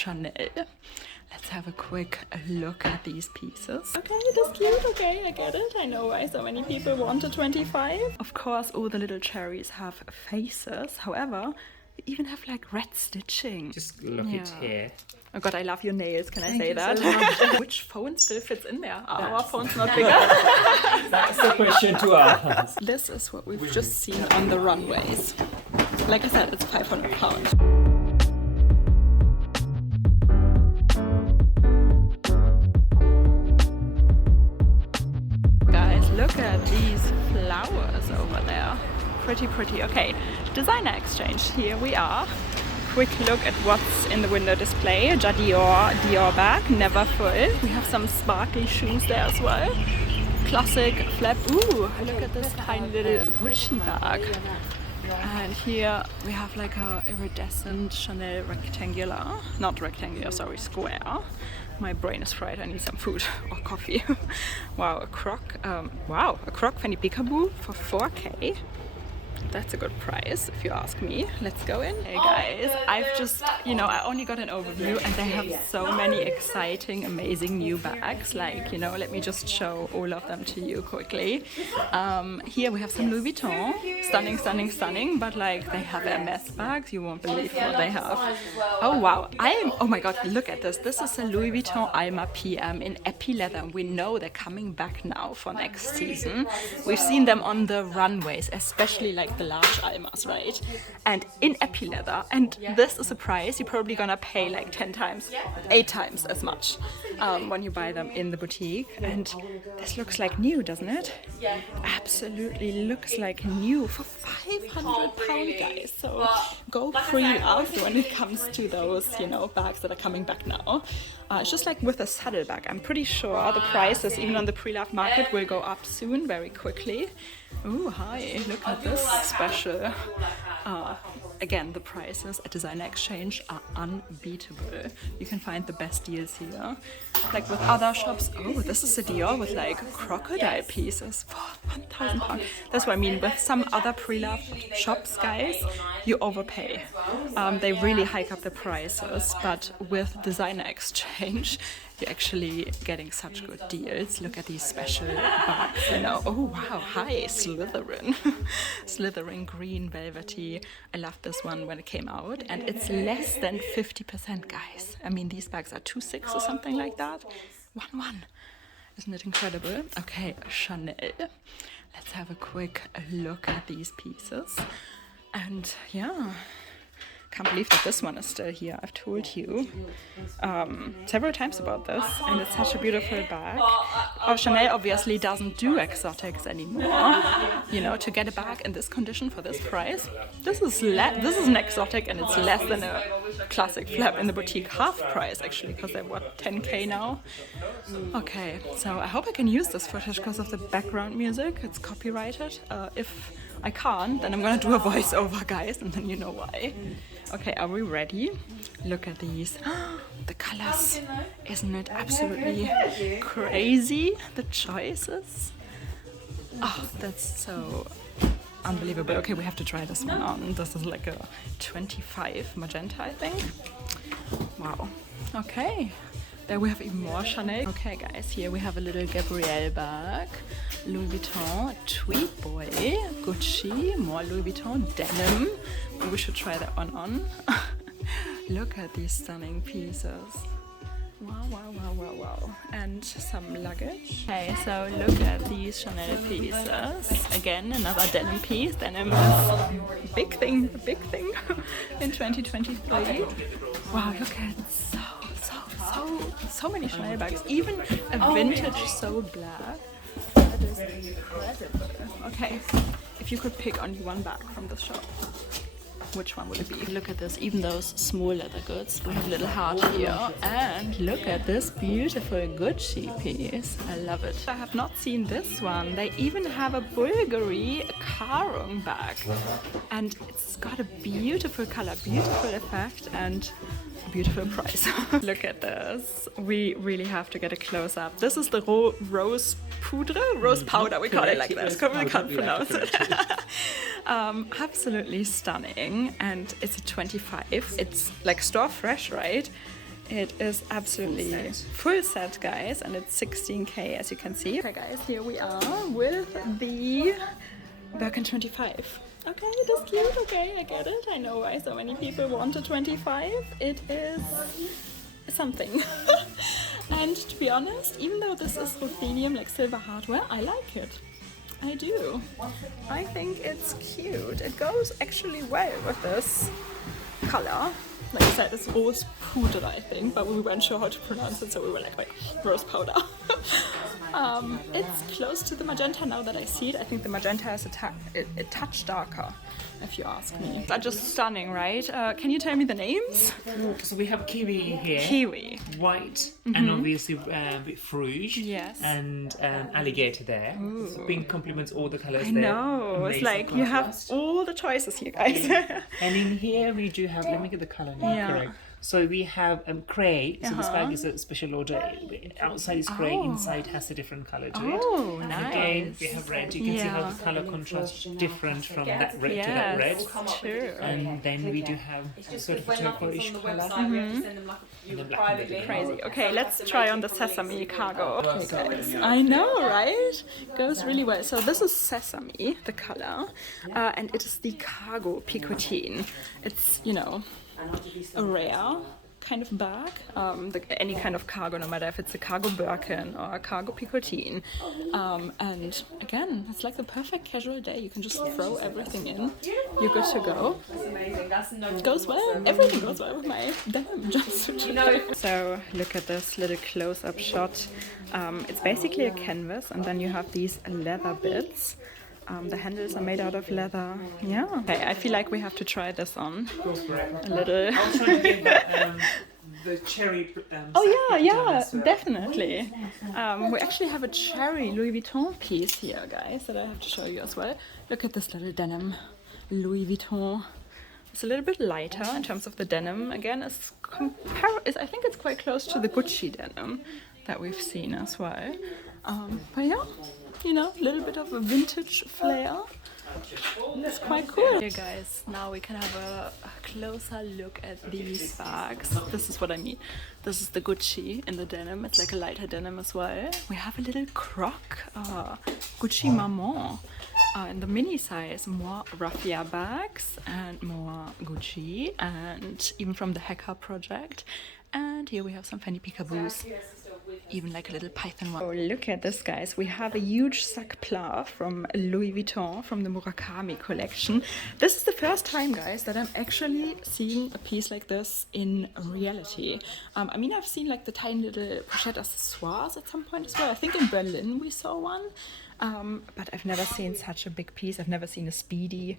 Chanel. Let's have a quick look at these pieces. Okay, that's cute. Okay, I get it. I know why so many people want a 25. Of course, all the little cherries have faces. However, they even have like red stitching. Just look at here. Oh god, I love your nails. Can I say that? So which phone still fits in there? Are our phones not bigger? That's the question to ask. This is what we've just seen on the runways. Like I said, it's £500. Look at these flowers over there. Pretty pretty. Okay, designer exchange. Here we are. Quick look at what's in the window display. A Dior bag, never full. We have some sparkly shoes there as well. Classic flap. Ooh, look at this tiny little Gucci bag. And here we have like a iridescent Chanel rectangular, not rectangular, sorry, square. My brain is fried, I need some food or coffee. Wow, a croc, a croc Fendi Peekaboo for 4K. That's a good price if you ask me. Let's go in. Hey guys, I've just, I only got an overview and they have so many exciting, amazing new bags. Like, let me just show all of them to you quickly. Here we have some Louis Vuitton. Stunning, stunning, stunning. But like, they have Hermès bags. You won't believe what they have. Oh wow. Oh my god, look at this. This is a Louis Vuitton Alma PM in EPI leather. We know they're coming back now for next season. We've seen them on the runways, especially like the large Almas, right? And in EPI leather, and this is a price you're probably gonna pay like 10 times, 8 times as much when you buy them in the boutique. And this looks like new, doesn't it? Absolutely looks like new for £500, guys. So go pre-up when it comes to those, bags that are coming back now. It's just like with a saddle bag. I'm pretty sure the prices, even on the pre-love market, will go up soon, very quickly. Ooh, hi, look at this special. Again, the prices at Designer Exchange are unbeatable. You can find the best deals here. Like with other shops, oh, this is a Dior with like crocodile pieces for £1,000. That's what I mean. With some other pre-love shops, guys, you overpay. They really hike up the prices, but with Designer Exchange, you're actually getting such good deals. Look at these special bags, Oh wow, hi, Slytherin. Slytherin green velvety. I loved this one when it came out, and it's less than 50%, guys. I mean, these bags are 2.6 or something like that. 1.1. Isn't it incredible? Okay, Chanel. Let's have a quick look at these pieces. And yeah, can't believe that this one is still here. I've told you several times about this, and it's such a beautiful bag. Chanel obviously doesn't do exotics anymore. To get a bag in this condition for this price, this is an exotic, and it's less than a classic flap in the boutique, half price actually, because they're 10K now. Okay, so I hope I can use this footage because of the background music. It's copyrighted. If I can't, then I'm gonna do a voiceover, guys, and then you know why. Okay, are we ready? Look at these. The colors. Isn't it absolutely crazy? The choices. Oh, that's so unbelievable. Okay, we have to try this one on. This is like a 25 magenta, I think. Wow. Okay. There we have even more Chanel. Okay guys, here we have a little Gabrielle bag, Louis Vuitton, Tweed Boy, Gucci, more Louis Vuitton, denim. We should try that one on. Look at these stunning pieces. Wow, wow, wow, wow, wow. And some luggage. Okay, so look at these Chanel pieces. Again, another denim piece. Denim is a big thing in 2023. Wow, look at so many Chanel bags. Even a vintage So Black. That is incredible. Okay, if you could pick only one bag from this shop, which one would it be? Look at this, even those small leather goods. We have a little heart here. And look at this beautiful Gucci piece. I love it. I have not seen this one. They even have a Bulgari Karung bag. And it's got a beautiful color, beautiful effect, and a beautiful price. Look at this. We really have to get a close-up. This is the rose powder, we call it like this. We can't pronounce it. Absolutely stunning, and it's a 25. It's like store fresh, right? It is absolutely full set, guys, and it's 16K as you can see. Okay guys, here we are with the Birkin 25. Okay, it is cute, okay, I get it. I know why so many people want a 25. It is something. And to be honest, even though this is ruthenium, like silver hardware, I like it. I do. I think it's cute. It goes actually well with this color. Like I said, it's rose poudre, I think, but we weren't sure how to pronounce it, so we were like, wait, rose powder. It's close to the magenta now that I see it. I think the magenta is a touch darker, if you ask me. They're just stunning, right? Can you tell me the names? So we have kiwi here. Kiwi. White, and obviously with rouge. Yes. And alligator there. So pink complements all the colors I there. know. It's Amazing like you have contrast. all the choices here, guys. And in here we do have, let me get the color here, Yeah. correct. So we have cray, so this bag is a special order. Outside is grey, inside has a different color to it. Oh, And nice. again, we have red. You can see how Yeah. the color contrasts different from that red to that red. True. And then we do have sort of a turquoise color. And the black and the green. Crazy. Okay, let's try on the sesame cargo. Okay, guys. I know, right? Goes really well. So this is sesame, the color, and it is the cargo picotine. It's, you know, a rare kind of bag. Any kind of cargo, no matter if it's a cargo Birkin or a cargo picotine. And again, it's like the perfect casual day. You can just throw everything in. You're good to go. It goes well. Everything goes well with my denim jumpsuit. So look at this little close-up shot. It's basically a canvas, and then you have these leather bits. The handles are made out of leather. Yeah. Okay, I feel like we have to try this on. A little. I was trying to get that, the cherry. Oh yeah, definitely. We actually have a cherry Louis Vuitton piece here, guys, that I have to show you as well. Look at this little denim Louis Vuitton. It's a little bit lighter in terms of the denim. Again, I think it's quite close to the Gucci denim that we've seen as well. But yeah, you know, a little bit of a vintage flair. It's quite cool. Here guys, now we can have a closer look at these bags. This is what I mean. This is the Gucci in the denim. It's like a lighter denim as well. We have a little croc, Gucci Maman. In the mini size, more raffia bags and more Gucci, and even from the Hacker project. And here we have some Fendi Peekaboos, even like a little python one. Oh, look at this, guys. We have a huge sac plat from Louis Vuitton from the Murakami collection. This is the first time, guys, that I'm actually seeing a piece like this in reality. I mean, I've seen like the tiny little pochette accessoires at some point as well. I think in Berlin we saw one, but I've never seen such a big piece. I've never seen a Speedy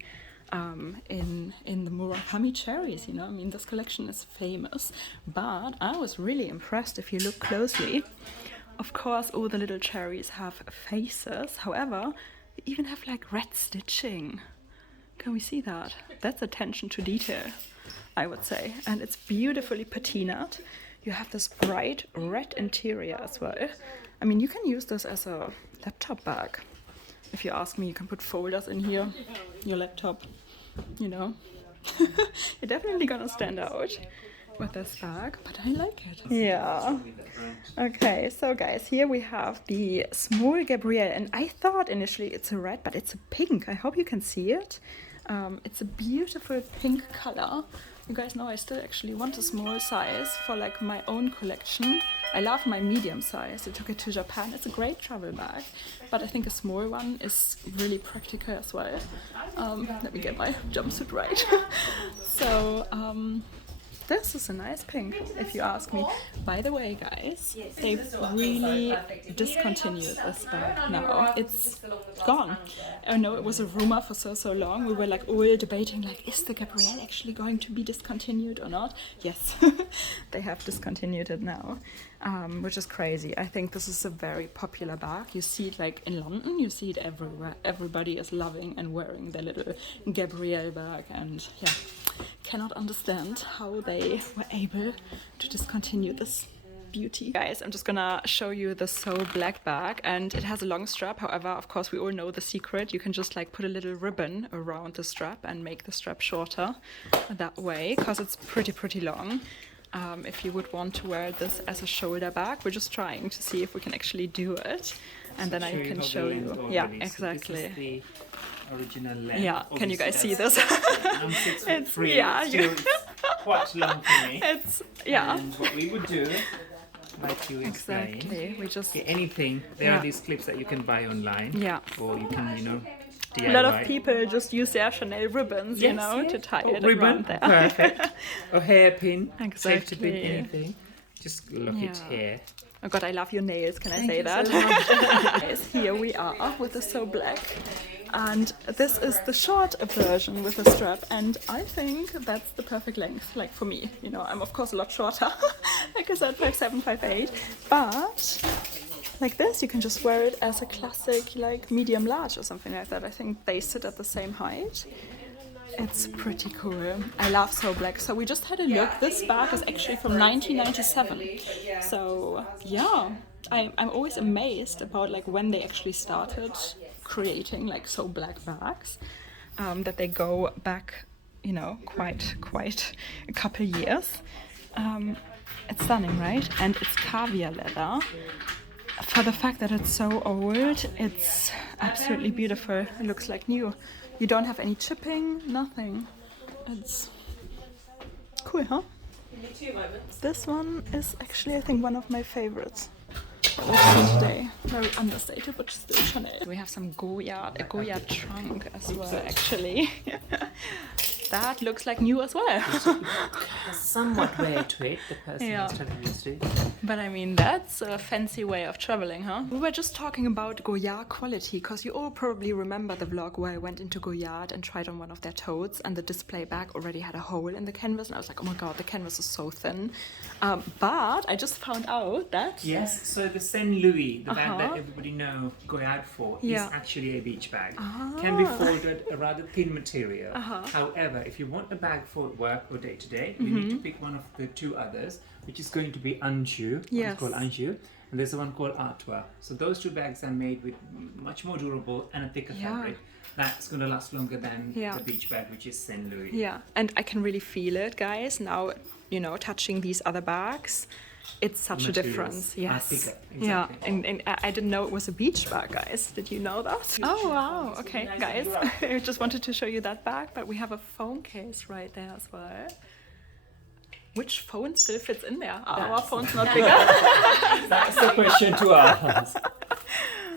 in the Murakami cherries, you know. I mean, this collection is famous, but I was really impressed if you look closely. Of course, all the little cherries have faces. However, they even have like red stitching. Can we see that? That's attention to detail, I would say. And it's beautifully patinaed. You have this bright red interior as well. I mean, you can use this as a laptop bag. If you ask me, you can put folders in here, your laptop, you know. You're definitely gonna stand out with this bag, but I like it. Yeah. Okay, so guys, here we have the small Gabrielle, and I thought initially it's a red, but it's a pink. I hope you can see it. It's a beautiful pink color. You guys know I still actually want a small size for like my own collection. I love my medium size. I took it to Japan. It's a great travel bag, but I think a small one is really practical as well. Let me get my jumpsuit right. So this is a nice pink, if you ask me. By the way, guys, they've really discontinued this bag now. It's gone. I know it was a rumor for so long. We were like all debating, like, is the Gabrielle actually going to be discontinued or not? Yes, they have discontinued it now, which is crazy. I think this is a very popular bag. You see it like in London, you see it everywhere. Everybody is loving and wearing their little Gabrielle bag, and yeah, cannot understand how they were able to discontinue this beauty. Guys, I'm just gonna show you the So Black bag, and it has a long strap. However, of course, we all know the secret. You can just like put a little ribbon around the strap and make the strap shorter that way, because it's pretty long. if you would want to wear this as a shoulder bag. We're just trying to see if we can actually do it, and then I can show you. Yeah, exactly. So this is the original length. Yeah, can you guys see this? I'm 6'3". Yeah, it's quite long for me. It's yeah. And what we would do, like you explained, Exactly. We just anything. There are these clips that you can buy online. Yeah. Or you can, DIY. A lot of people just use their Chanel ribbons, to tie it ribbon, around there. perfect. Or hairpin, Exactly. safety pin, anything. Just lock it here. Oh God, I love your nails. Can I say you that? so much. Guys, here we are with the So Black, and this is the short version with a strap, and I think that's the perfect length, like for me. I'm of course a lot shorter, like I said, 5'7", 5'8", but like this, you can just wear it as a classic, like medium large or something like that. I think they sit at the same height. It's pretty cool. I love So Black. So we just had a look. This bag is actually from 1997. So yeah, I'm always amazed about like when they actually started creating like So Black bags. That they go back, quite a couple years. It's stunning, right? And it's caviar leather. For the fact that it's so old, it's absolutely beautiful. It looks like new. You don't have any chipping, nothing. It's cool, huh? This one is actually, I think, one of my favorites that we've seen today. Very understated, but still Chanel. We have some Goyard, a Goyard trunk as well, actually. That looks like new as well. Somewhat wear to it, the person is telling us to. But I mean, that's a fancy way of traveling, huh? We were just talking about Goyard quality, because you all probably remember the vlog where I went into Goyard and tried on one of their totes, and the display bag already had a hole in the canvas, and I was like, oh my God, the canvas is so thin. But I just found out that... Yes, so the Saint Louis, the bag that everybody knows Goyard for, is actually a beach bag. Can be folded, a rather thin material. However, if you want a bag for work or day to day, you need to pick one of the two others, which is going to be Anjou, it's called Anjou, and there's the one called Artois. So those two bags are made with much more durable and a thicker fabric. That's going to last longer than the beach bag, which is Saint Louis. Yeah, and I can really feel it, guys. Now, touching these other bags, it's such a difference. Yes. Thicker, exactly. Yeah, and I didn't know it was a beach bag, guys. Did you know that? Oh, wow. Okay, guys. I just wanted to show you that bag, but we have a phone case right there as well. Which phone still fits in there? Are our phones not bigger? That's the question to ask.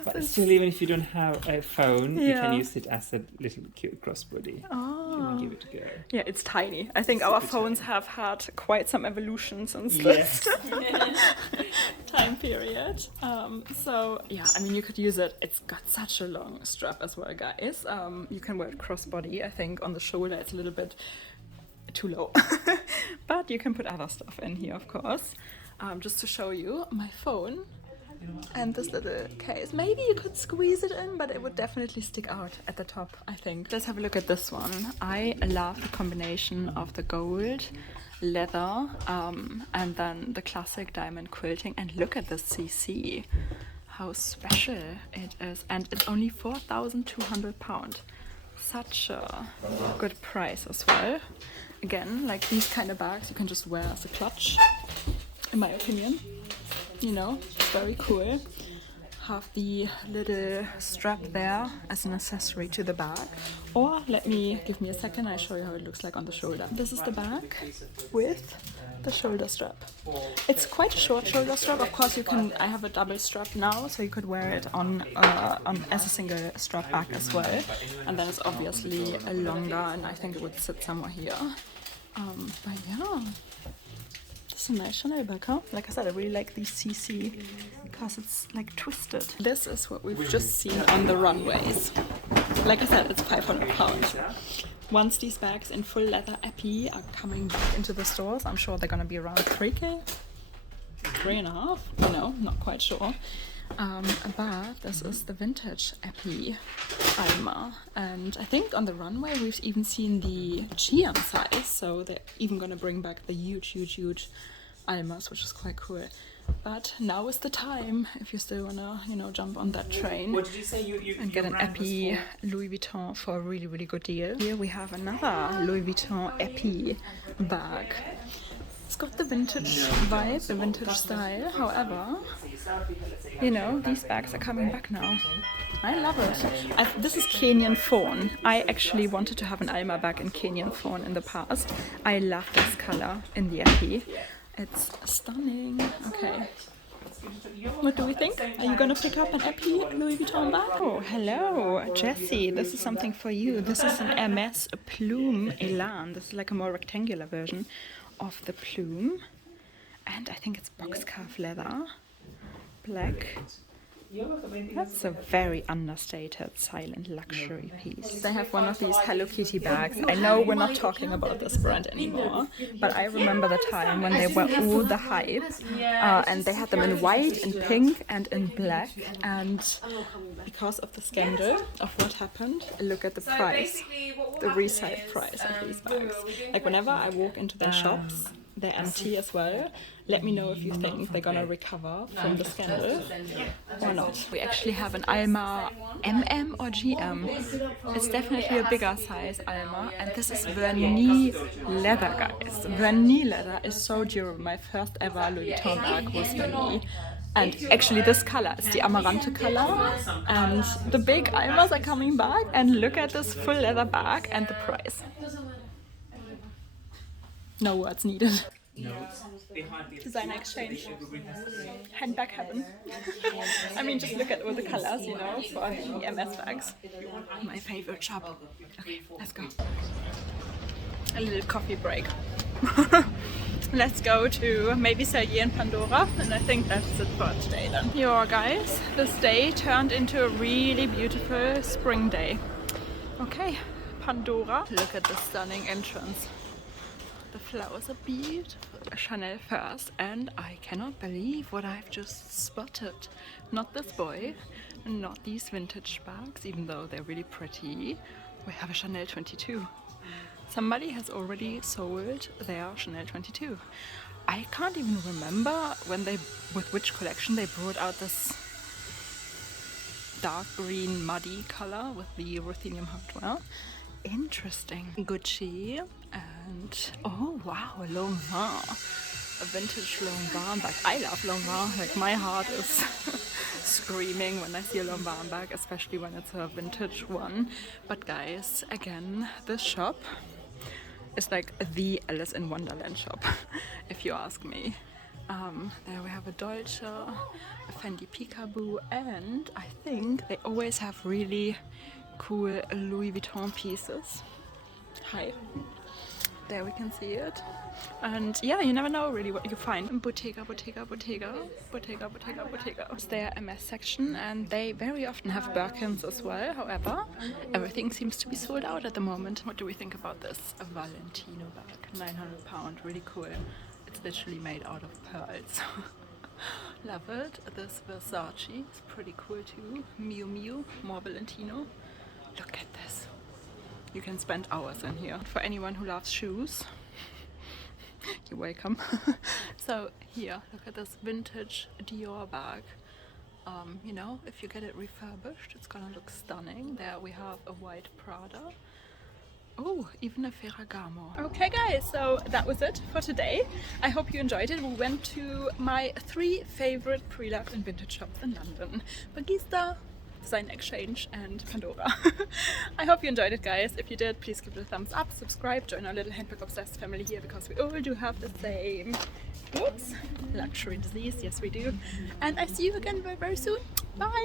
But still, even if you don't have a phone, you can use it as a little cute crossbody. Oh. If you want to give it a go. Yeah, it's tiny. I think our phones have had quite some evolution since this time period. So, yeah, I mean, you could use it. It's got such a long strap as well, guys. You can wear it crossbody. I think on the shoulder it's a little bit too low. But you can put other stuff in here, of course. Just to show you my phone. And this little case. Maybe you could squeeze it in, but it would definitely stick out at the top, I think. Let's have a look at this one. I love the combination of the gold, leather, and then the classic diamond quilting. And look at the CC. How special it is. And it's only £4,200. Such a good price as well. Again, like these kind of bags you can just wear as a clutch, in my opinion. It's very cool. Have the little strap there as an accessory to the bag. Or give me a second, I'll show you how it looks like on the shoulder. This is the bag with the shoulder strap. It's quite a short shoulder strap. Of course, I have a double strap now, so you could wear it on as a single strap bag as well. And then it's obviously longer, and I think it would sit somewhere here. But yeah. It's a nice Chanel bag, huh? Like I said, I really like the CC because it's like twisted. This is what we've just seen on the runways. Like I said, it's £500. Once these bags in full leather EPI are coming back into the stores, I'm sure they're gonna be around 3K, 3.5, not quite sure. But this is the vintage EPI Alma, and I think on the runway we've even seen the GM size, so they're even gonna bring back the huge Almas, which is quite cool. But now is the time if you still wanna, jump on that train. What did you say? And get an EPI Louis Vuitton for a really good deal. Here we have another Louis Vuitton EPI bag. It's got the vintage vibe, the vintage style. However, you know, these bags are coming back now. I love it. This is Kenyan fawn. I actually wanted to have an Alma bag in Kenyan fawn in the past. I love this color in the EPI. It's stunning. Okay. What do we think? Are you gonna pick up an EPI Louis Vuitton bag? Oh, hello, Jessie. This is something for you. This is an Hermès Plume Elan. This is like a more rectangular version of the plume. And I think it's box calf leather. Black. That's a very understated silent luxury piece. They have one of these Hello Kitty bags. I know we're not talking about this brand anymore, but I remember the time when they were all the hype, and they had them in white, in pink and in black, and because of the scandal of what happened, look at the price, the resale price of these bags. Like whenever I walk into their shops, they're empty as well. Let me know if you think they're gonna recover from the scandal or not. We actually have an Alma MM or GM. It's definitely a bigger size Alma, and this is vernis leather, guys. Vernis leather is so durable. My first ever Louis Vuitton bag was vernis. And actually this color is the Amarante color, and the big Almas are coming back, and look at this full leather bag and the price. No words needed. Designer exchange. Handbag heaven. I mean, just look at all the colors, you know, for the MS bags. My favorite shop. Okay, let's go. A little coffee break. Let's go to maybe Cellier and Pandora, and I think that's it for today then. Yo guys, this day turned into a really beautiful spring day. Okay, Pandora. Look at the stunning entrance. The flowers are beautiful. Chanel first, and I cannot believe what I've just spotted. Not this boy, not these vintage bags, even though they're really pretty. We have a Chanel 22. Somebody has already sold their Chanel 22. I can't even remember with which collection they brought out this dark green muddy color with the ruthenium hardware. Interesting. Gucci and oh wow, a Lanvin, a vintage Lanvin bag. I love Lanvin. Like my heart is screaming when I see a Lanvin bag, especially when it's a vintage one. But guys, again, this shop is like the Alice in Wonderland shop, if you ask me. There we have a Dolce, a Fendi Peekaboo, and I think they always have really cool Louis Vuitton pieces. Hi. There we can see it. And yeah, you never know really what you find. Bottega. It's their MS section, and they very often have Birkins as well. However, everything seems to be sold out at the moment. What do we think about this? A Valentino bag, £900, really cool. It's literally made out of pearls. Love it. This Versace is pretty cool too. Miu Miu, more Valentino. Look at this. You can spend hours in here. For anyone who loves shoes, you're welcome. So here, look at this vintage Dior bag. You know, if you get it refurbished, it's gonna look stunning. There we have a white Prada. Oh, even a Ferragamo. Okay guys, so that was it for today. I hope you enjoyed it. We went to my 3 favorite pre-loved and vintage shops in London. Bagista, Design Exchange and Pandora. I hope you enjoyed it guys. If you did, please give it a thumbs up, subscribe, join our little handbag obsessed family here, because we all do have the same luxury disease. Yes we do. And I see you again very, very soon. Bye!